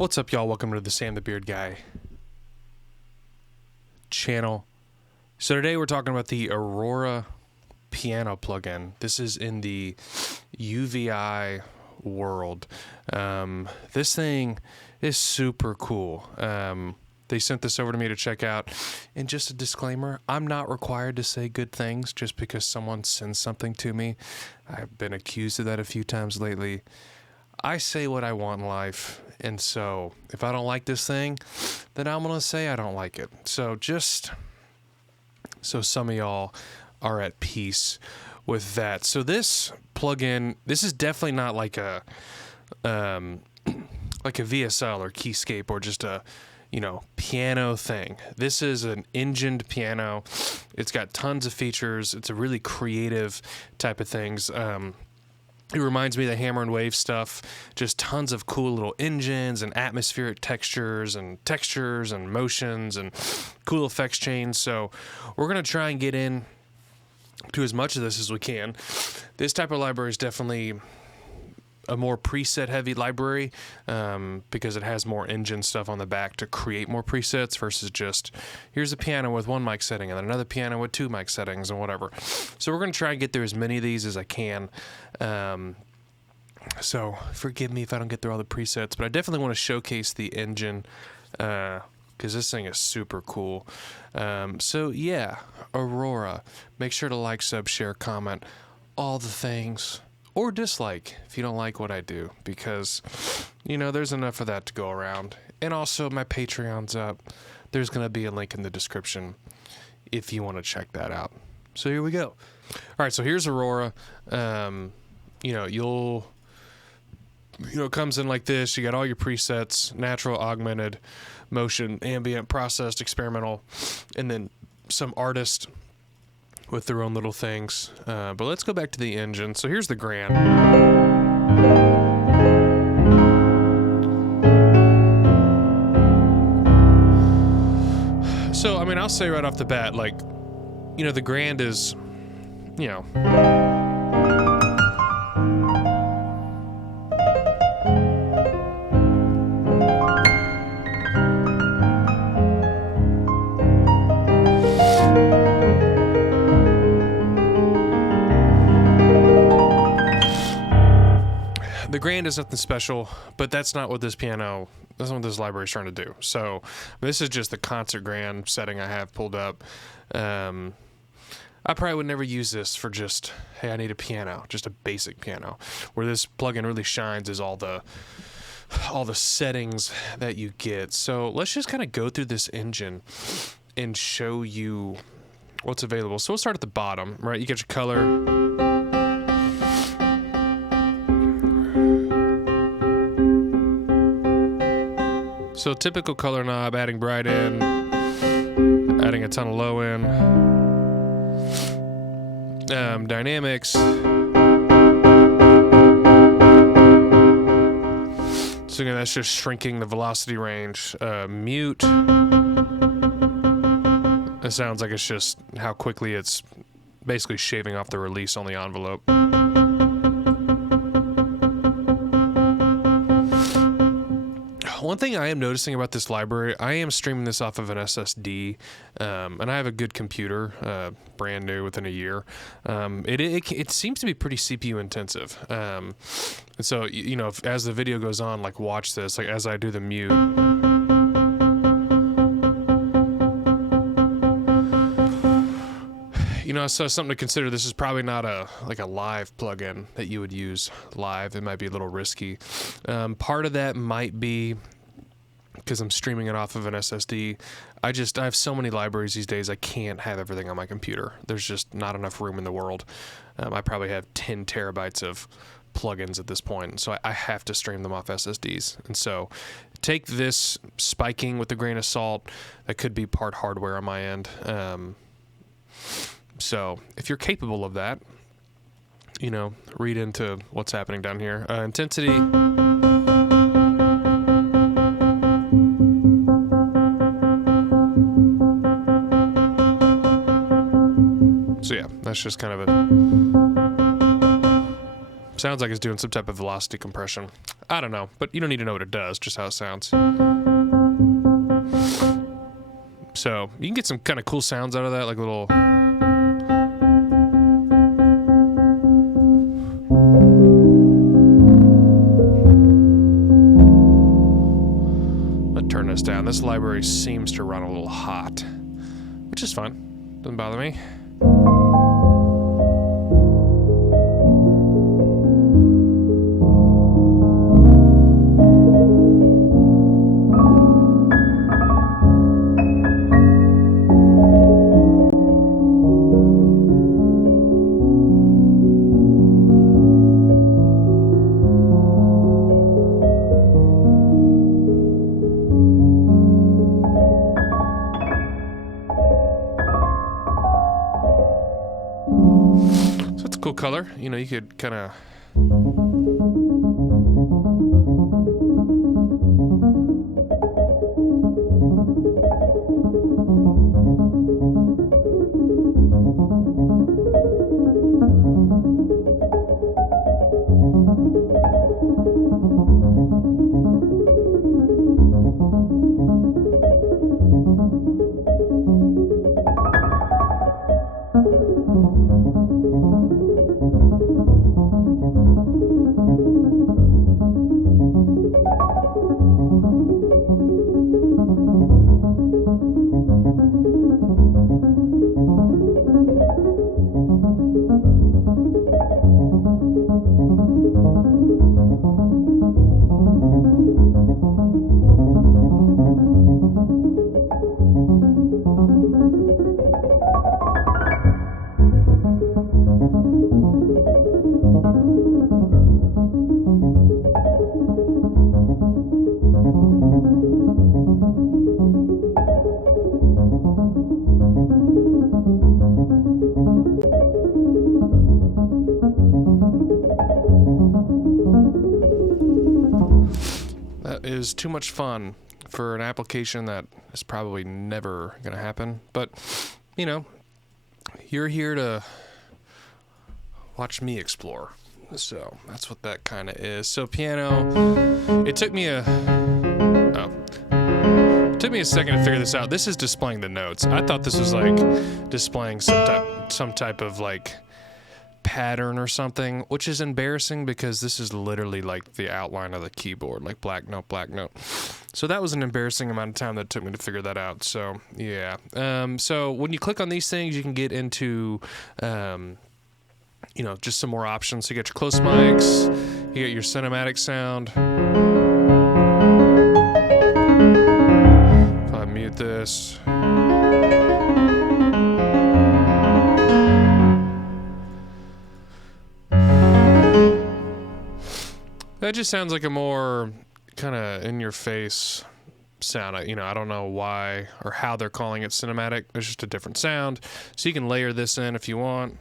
What's up, y'all? Welcome to the Sam the Beard Guy channel. So today we're talking about the Aurora piano plugin. This is in the UVI world. This thing is super cool. They sent this over to me to check out. And just a disclaimer, I'm not required to say good things just because someone sends something to me. I've been accused of that a few times lately. I say what I want in life, and so if I don't like this thing, then I'm going to say I don't like it. So just so some of y'all are at peace with that. So this plugin, this is definitely not like a VSL or Keyscape or just a, piano thing. This is an engined piano. It's got tons of features. It's a really creative type of things. It reminds me of the Hammer and Wave stuff, just tons of cool little engines and atmospheric textures and motions and cool effects chains. So we're going to try and get in to as much of this as we can. This type of library is definitely a more preset heavy library because it has more engine stuff on the back to create more presets versus just here's a piano with one mic setting and then another piano with two mic settings and whatever. So we're going to try and get through as many of these as I can. So forgive me if I don't get through all the presets, but I definitely want to showcase the engine because this thing is super cool. So yeah, Aurora. Make sure to like, sub, share, comment, all the things. Or dislike if you don't like what I do, because, there's enough of that to go around. And also, my Patreon's up. There's going to be a link in the description if you want to check that out. So here we go. All right, so here's Aurora. It comes in like this. You got all your presets, natural, augmented, motion, ambient, processed, experimental, and then some artist with their own little things. But let's go back to the engine. So here's the Grand. So, I'll say right off the bat, the Grand is, the Grand is nothing special, but that's not what this library is trying to do. So this is just the concert Grand setting I have pulled up. I probably would never use this for just, hey, I need a piano, just a basic piano. Where this plugin really shines is all the settings that you get. So let's just kind of go through this engine and show you what's available. So we'll start at the bottom, right? You get your color. So typical color knob, adding bright in, adding a ton of low in, dynamics. So again, that's just shrinking the velocity range. Mute. It sounds like it's just how quickly it's basically shaving off the release on the envelope. One thing I am noticing about this library, I am streaming this off of an SSD, and I have a good computer, brand new within a year. It seems to be pretty CPU intensive. And so, as the video goes on, watch this, as I do the mute. So something to consider. This is probably not a live plugin that you would use live. It might be a little risky. Part of that might be because I'm streaming it off of an SSD. I have so many libraries these days, I can't have everything on my computer. There's just not enough room in the world. I probably have 10 terabytes of plugins at this point, so I have to stream them off SSDs. And so take this spiking with a grain of salt. That could be part hardware on my end. So if you're capable of that, read into what's happening down here. Intensity. So yeah, that's just kind of a, sounds like it's doing some type of velocity compression. I don't know, but you don't need to know what it does, just how it sounds. So you can get some kind of cool sounds out of that, like a little... Let's turn this down. This library seems to run a little hot, which is fine. Doesn't bother me. Cool color, you know, you could kind of is too much fun for an application that is probably never going to happen. But, you know, you're here to watch me explore. So that's what that kind of is. So piano, it took me a second to figure this out. This is displaying the notes. I thought this was like displaying some type of like pattern or something, which is embarrassing because this is literally like the outline of the keyboard, like black note, black note. So that was an embarrassing amount of time that it took me to figure that out. So yeah. So when you click on these things, you can get into, you know, just some more options. So you get your close mics, you get your cinematic sound. If I mute this. That just sounds like a more kind of in-your-face sound. You know, I don't know why or how they're calling it cinematic. It's just a different sound. So you can layer this in if you want.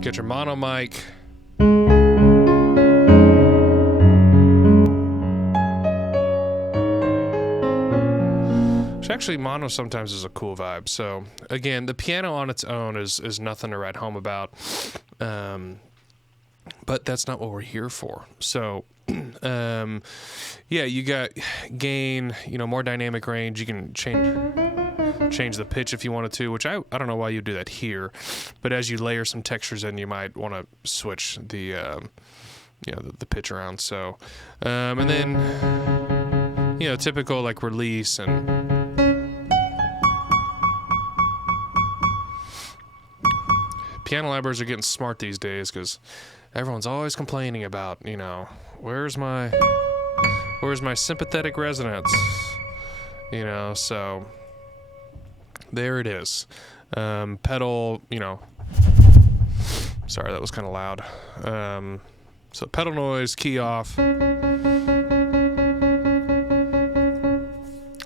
Get your mono mic. Actually, mono sometimes is a cool vibe. So again, the piano on its own is nothing to write home about, but that's not what we're here for. So yeah, you got gain, you know, more dynamic range. You can change the pitch if you wanted to, which I don't know why you do that here, but as you layer some textures in, you might want to switch the you know, the pitch around. So and then, you know, typical like release and piano libraries are getting smart these days because everyone's always complaining about, you know, where's my sympathetic resonance, you know. So there it is. Pedal, you know, sorry, that was kind of loud. So pedal noise, key off.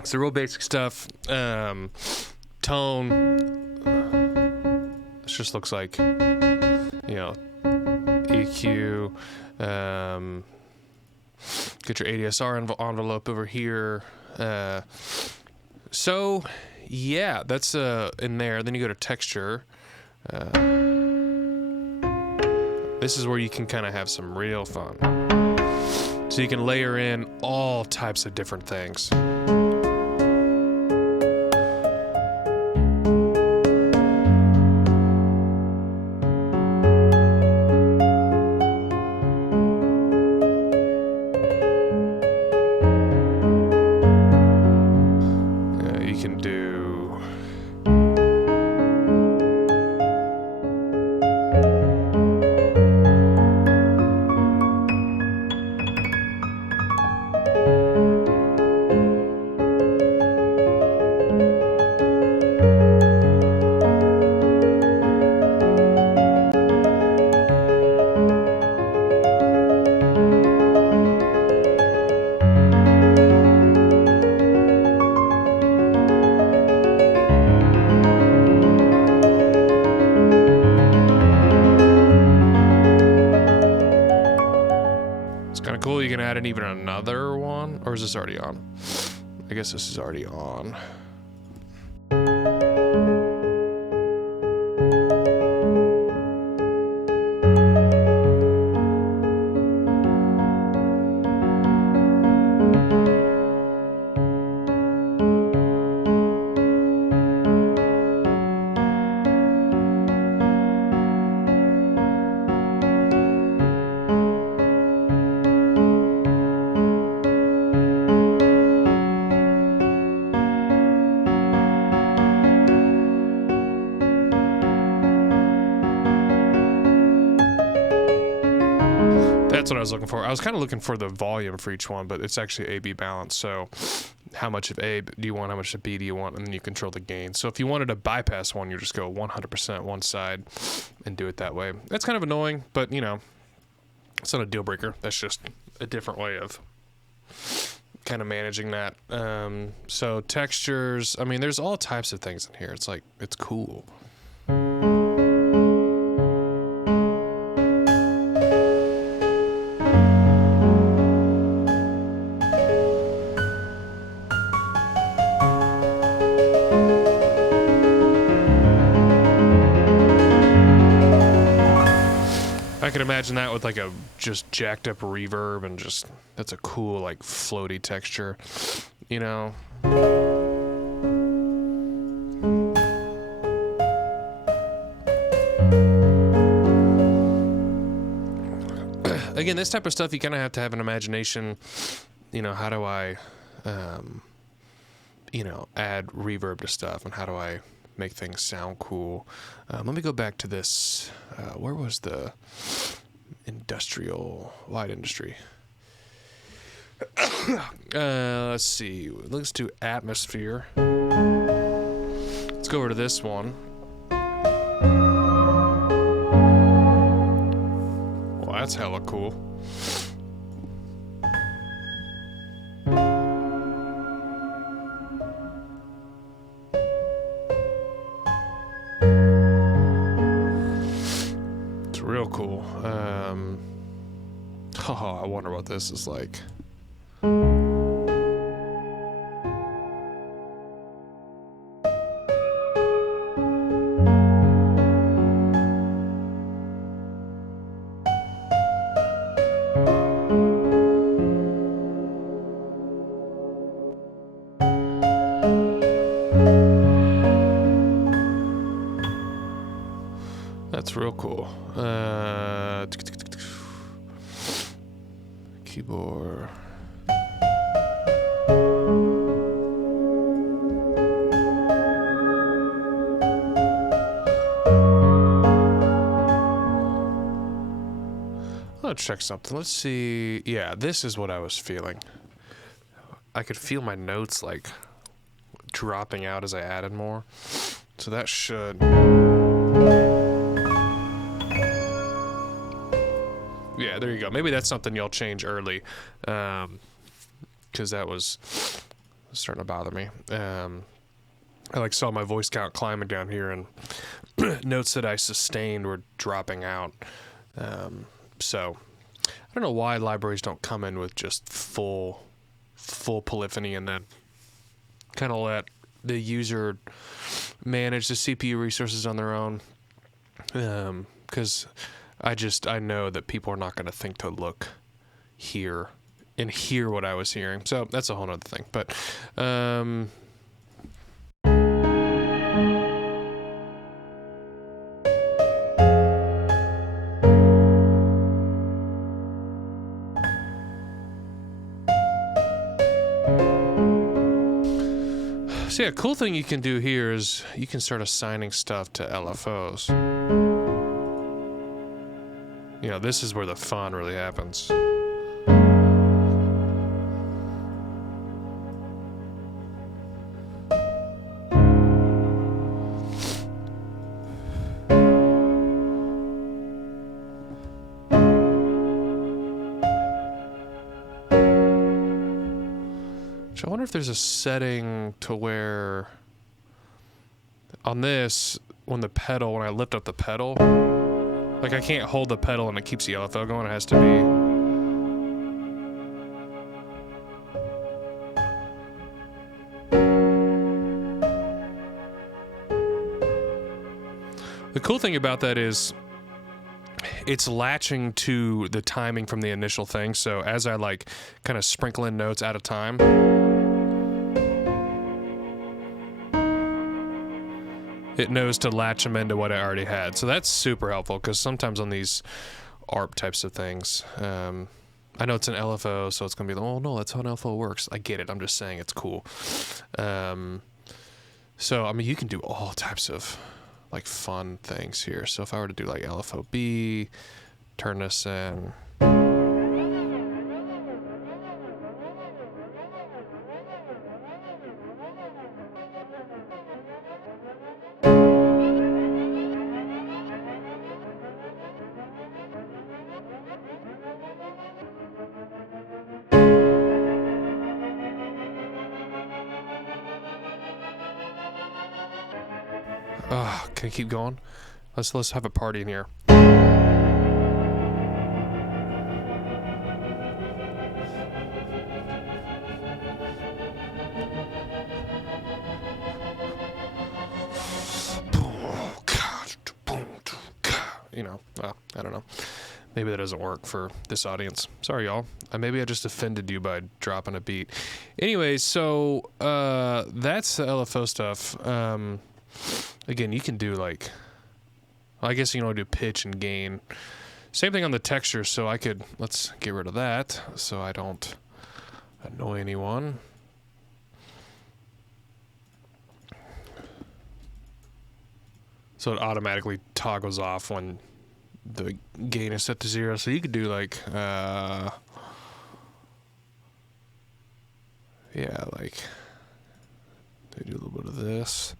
It's the real basic stuff. Tone. This just looks like, you know, EQ. Get your ADSR envelope over here. So yeah, that's in there. Then you go to texture. This is where you can kind of have some real fun. So you can layer in all types of different things. You can do... Kind of cool. You can add in even another one, or is this already on? I guess this is already on. That's what I was looking for. I was kind of looking for the volume for each one, but it's actually A-B balance. So how much of A do you want, how much of B do you want, and then you control the gain. So if you wanted to bypass one, you just go 100% one side and do it that way. That's kind of annoying, but you know, it's not a deal breaker. That's just a different way of kind of managing that. So textures, I mean, there's all types of things in here. It's like, it's cool. I can imagine that with like a just jacked up reverb and just, that's a cool like floaty texture, you know. Again, this type of stuff you kind of have an imagination, you know, how do I, you know, add reverb to stuff, and how do I make things sound cool. Let me go back to this. Where was the light industry? Let's see. Let's do atmosphere. Let's go over to this one. Well, that's hella cool. Real cool. Oh, I wonder what this is like. That's real cool. Keyboard. Let's check something. Let's see. Yeah, this is what I was feeling. I could feel my notes like dropping out as I added more. So that should... Yeah, there you go. Maybe that's something you'll change early, because that was starting to bother me. I like saw my voice count climbing down here, and notes that I sustained were dropping out. So I don't know why libraries don't come in with just full polyphony, and then kind of let the user manage the CPU resources on their own. Because I know that people are not going to think to look here and hear what I was hearing. So that's a whole other thing. But so yeah, cool thing you can do here is you can start assigning stuff to LFOs. You know, this is where the fun really happens. I wonder if there's a setting to where on this, when I lift up the pedal, like I can't hold the pedal and it keeps the LFO going. It has to be. The cool thing about that is it's latching to the timing from the initial thing. So as I like kind of sprinkle in notes at a time, it knows to latch them into what I already had. So that's super helpful because sometimes on these ARP types of things, I know it's an LFO, so it's going to be, oh no, that's how an LFO works. I get it. I'm just saying it's cool. So, I mean, you can do all types of like fun things here. So if I were to do like LFO B, turn this in. Can I keep going? Let's have a party in here. You know, I don't know. Maybe that doesn't work for this audience. Sorry, y'all. Maybe I just offended you by dropping a beat. Anyways, so that's the LFO stuff. Again, you can do like, well, I guess you can only do pitch and gain. Same thing on the texture, so let's get rid of that so I don't annoy anyone. So it automatically toggles off when the gain is set to 0. So you could do like, like, they do a little bit of this.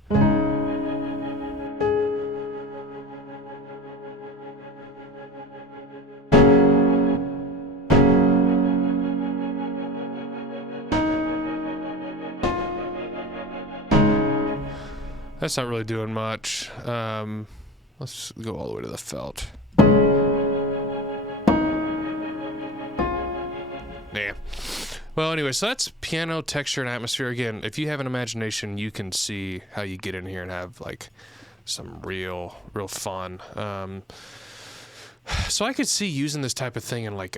That's not really doing much. Let's go all the way to the felt. Yeah. Well, anyway, so that's piano, texture, and atmosphere. Again, if you have an imagination, you can see how you get in here and have like some real fun. So I could see using this type of thing in like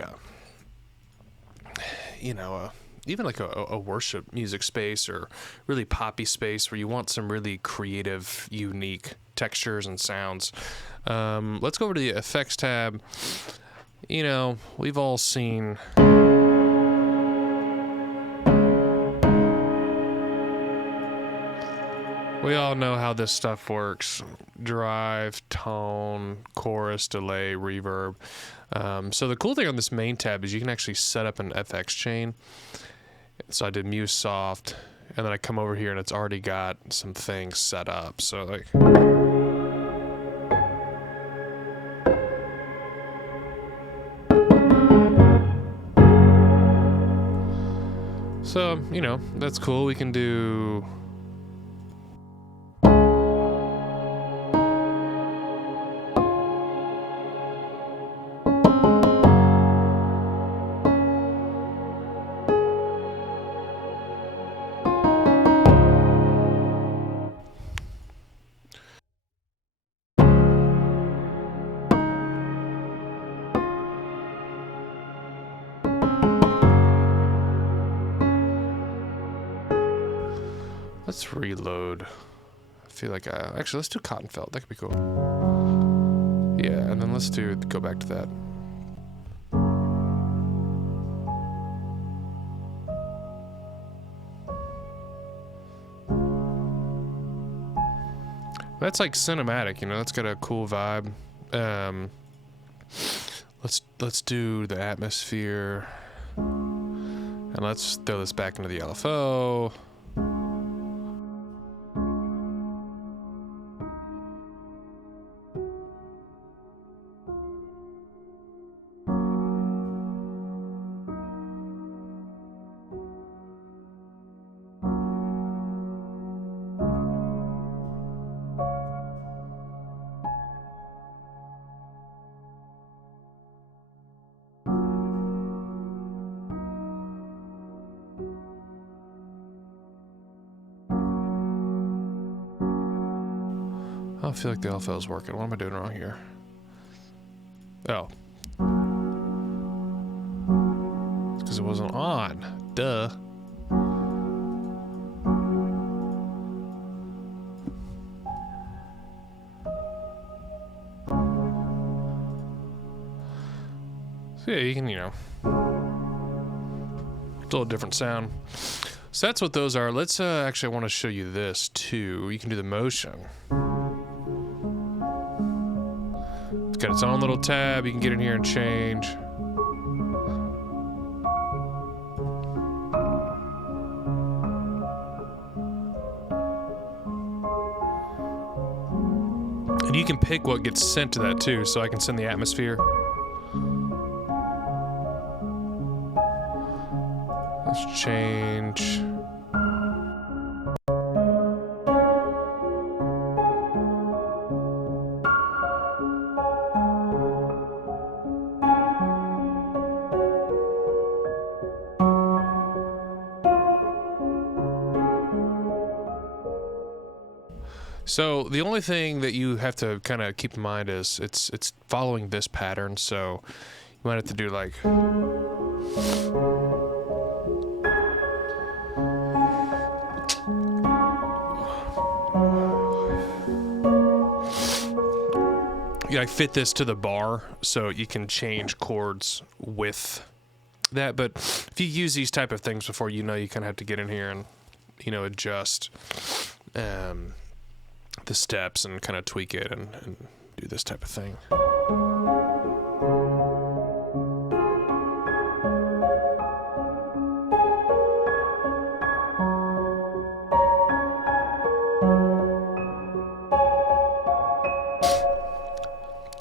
even like a worship music space or really poppy space where you want some really creative, unique textures and sounds. Let's go over to the effects tab. You know, we've all seen... We all know how this stuff works. Drive, tone, chorus, delay, reverb. So the cool thing on this main tab is you can actually set up an FX chain. So I did MuseSoft, and then I come over here and it's already got some things set up. So like... So, you know, that's cool. We can do... let's reload. I feel like actually let's do cotton felt. That could be cool. Yeah, and then let's go back to that. That's like cinematic, you know. That's got a cool vibe. Let's do the atmosphere, and let's throw this back into the LFO. I feel like the LFO is working. What am I doing wrong here? Oh. It's because it wasn't on. Duh. So yeah, you can, you know, it's a little different sound. So that's what those are. Let's actually I want to show you this too. You can do the motion. It's got its own little tab. You can get in here and change. And you can pick what gets sent to that too. So I can send the atmosphere. Let's change. So the only thing that you have to kind of keep in mind is it's following this pattern. So you might have to do like. You like fit this to the bar so you can change chords with that. But if you use these type of things before, you know you kind of have to get in here and, you know, adjust the steps and kind of tweak it and do this type of thing.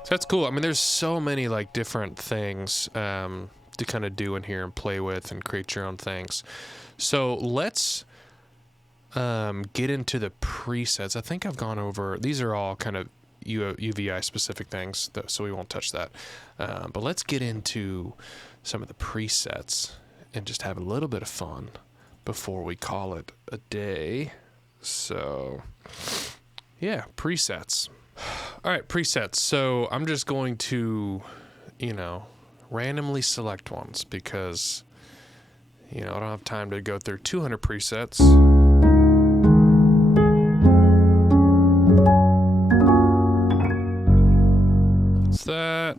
So that's cool. I mean, there's so many like different things to kind of do in here and play with and create your own things. So let's get into the presets. I think I've gone over, these are all kind of UVI specific things, so we won't touch that. But let's get into some of the presets and just have a little bit of fun before we call it a day. So yeah, presets. All right, presets. So I'm just going to, you know, randomly select ones because, you know, I don't have time to go through 200 presets. What's that?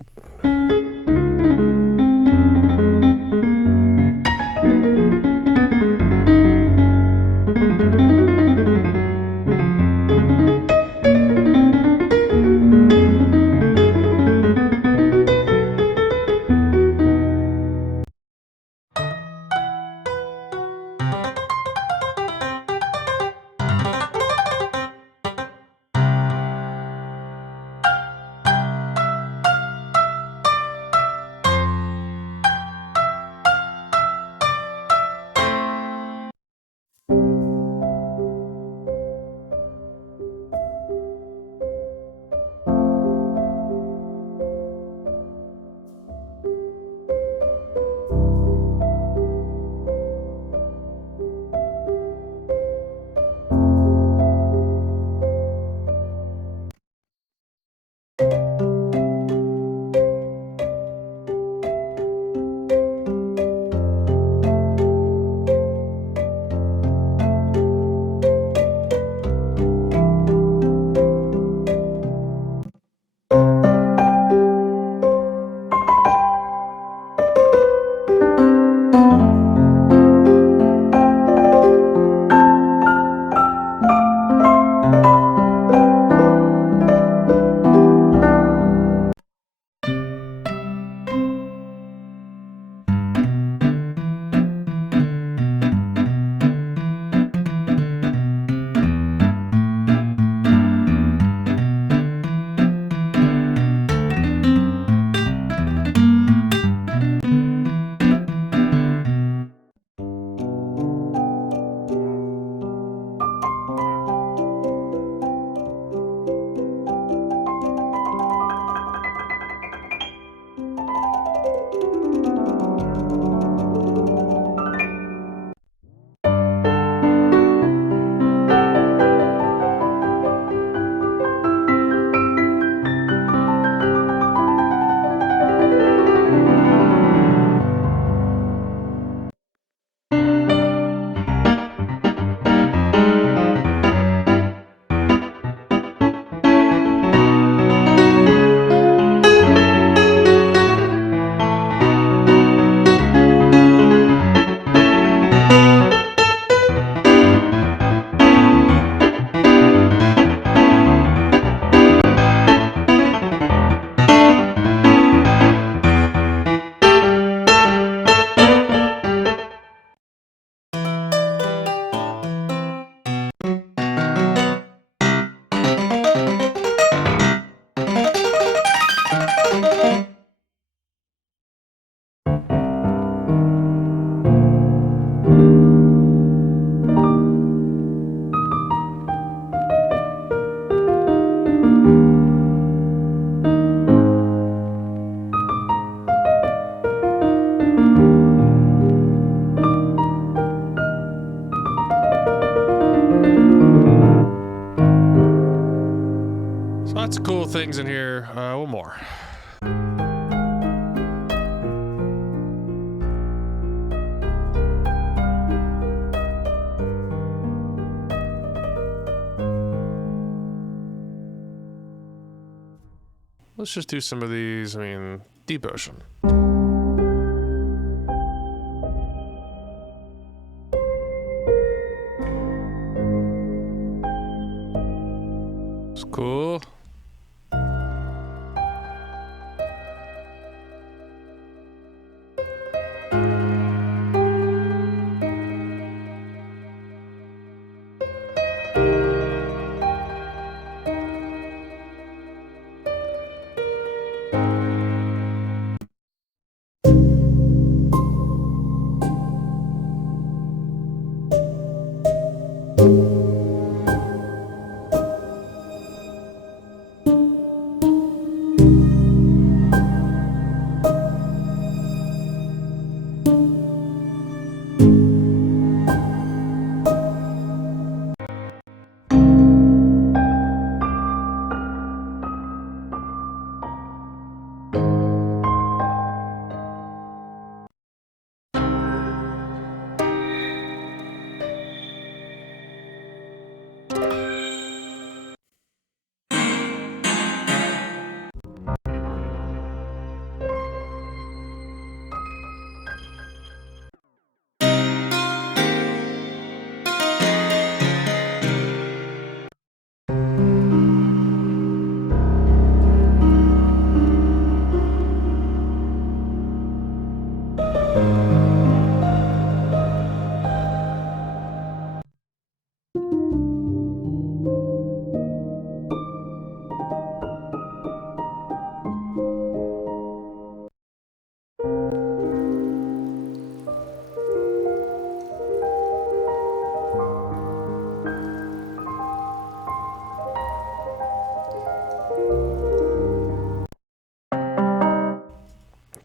Lots of cool things in here. One more. Let's just do some of these. I mean, Deep Ocean. It's cool.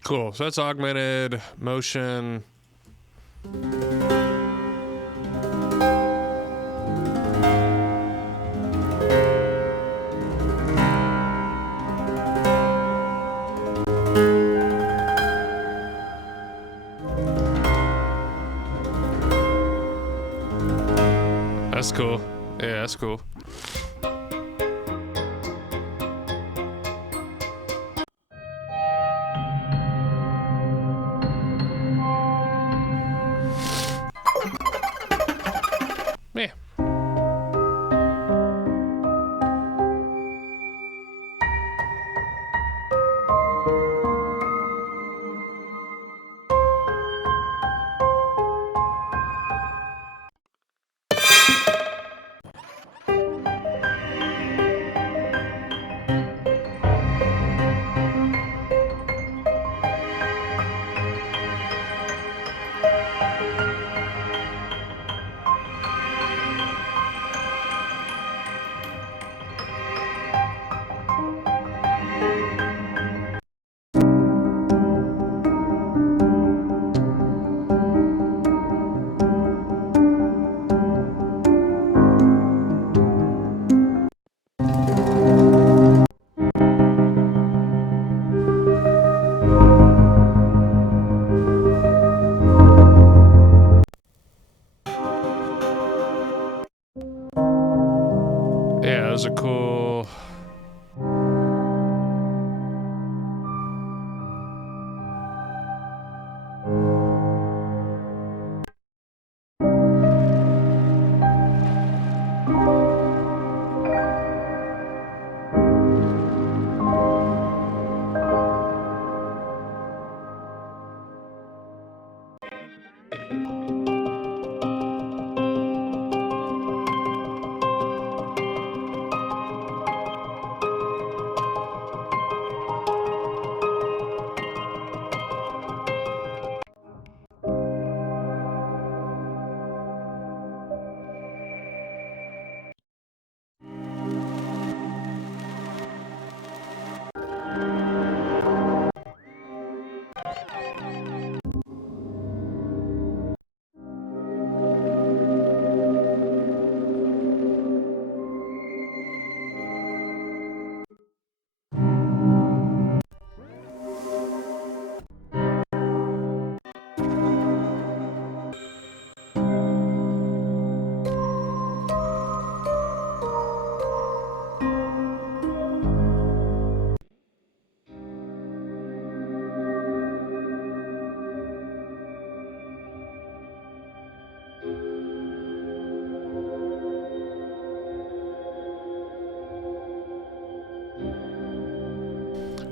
Cool. So that's augmented motion. That's cool. Yeah, that's cool. Yeah.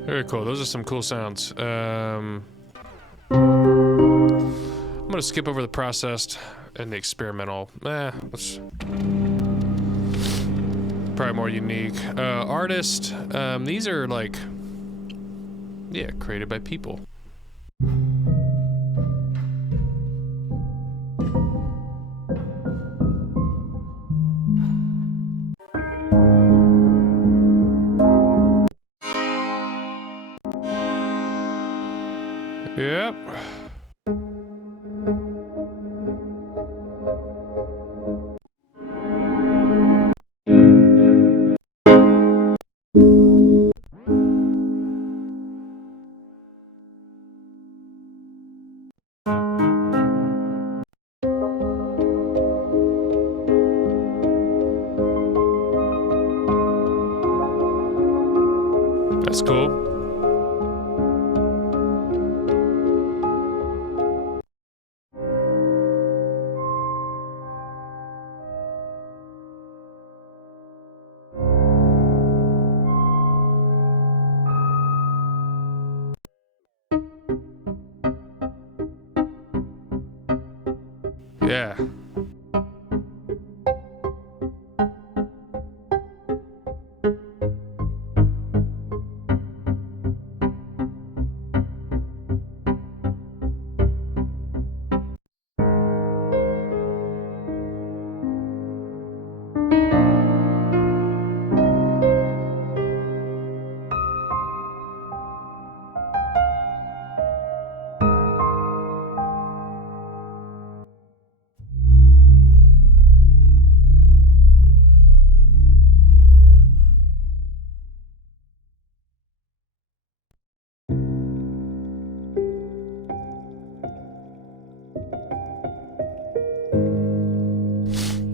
Very cool. Those are some cool sounds. I'm gonna skip over the processed and the experimental. Let's probably more unique. Artist. These are like, yeah, created by people. Yep. That's cool. Yeah.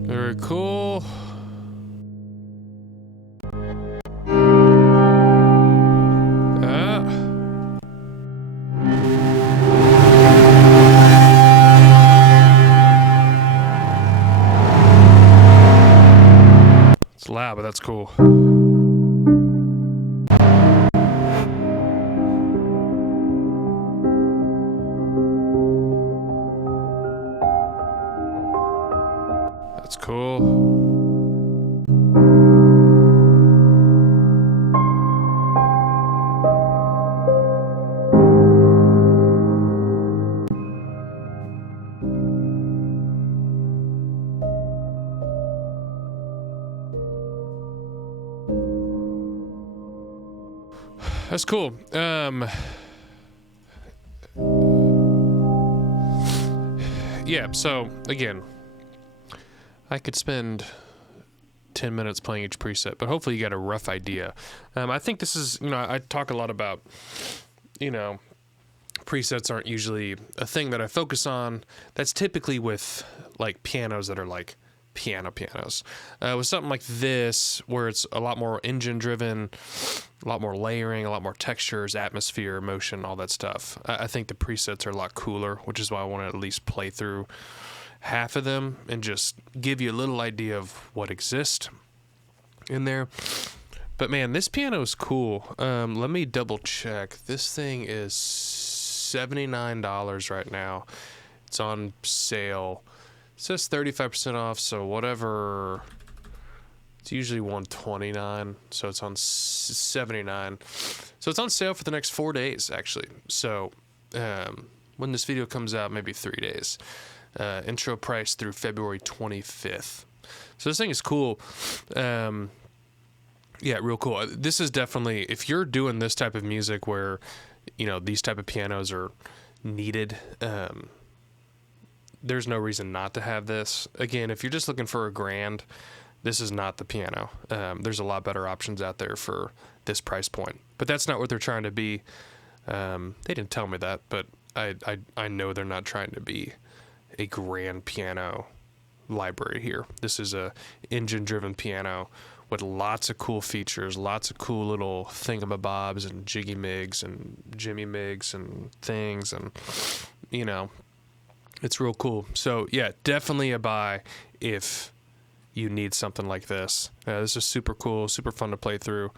Very cool. It's loud, but that's cool. That's cool. That's cool. Yeah, so again, I could spend 10 minutes playing each preset, but hopefully you got a rough idea. I think this is, I talk a lot about, presets aren't usually a thing that I focus on. That's typically with like pianos that are like pianos. With something like this, where it's a lot more engine driven, a lot more layering, a lot more textures, atmosphere, emotion, all that stuff. I think the presets are a lot cooler, which is why I want to at least play through half of them and just give you a little idea of what exists in there. But man, this piano is cool. Let me double check. This thing is $79 right now. It's on sale. It says 35% off, so whatever. It's usually $129, so it's on $79. So it's on sale for the next 4 days, actually. So when this video comes out, maybe 3 days. Intro price through February 25th. So this thing is cool. Yeah, real cool. This is definitely, if you're doing this type of music where, these type of pianos are needed, there's no reason not to have this. Again, if you're just looking for $1,000, this is not the piano. There's a lot better options out there for this price point. But that's not what they're trying to be. They didn't tell me that, but I know they're not trying to be a grand piano library here. This is a engine-driven piano with lots of cool features, lots of cool little thingamabobs and jiggy migs and jimmy migs and things, and it's real cool. So yeah, definitely a buy if you need something like this. This is super cool, super fun to play through.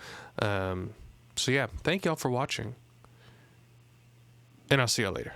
So yeah, thank y'all for watching. And I'll see y'all later.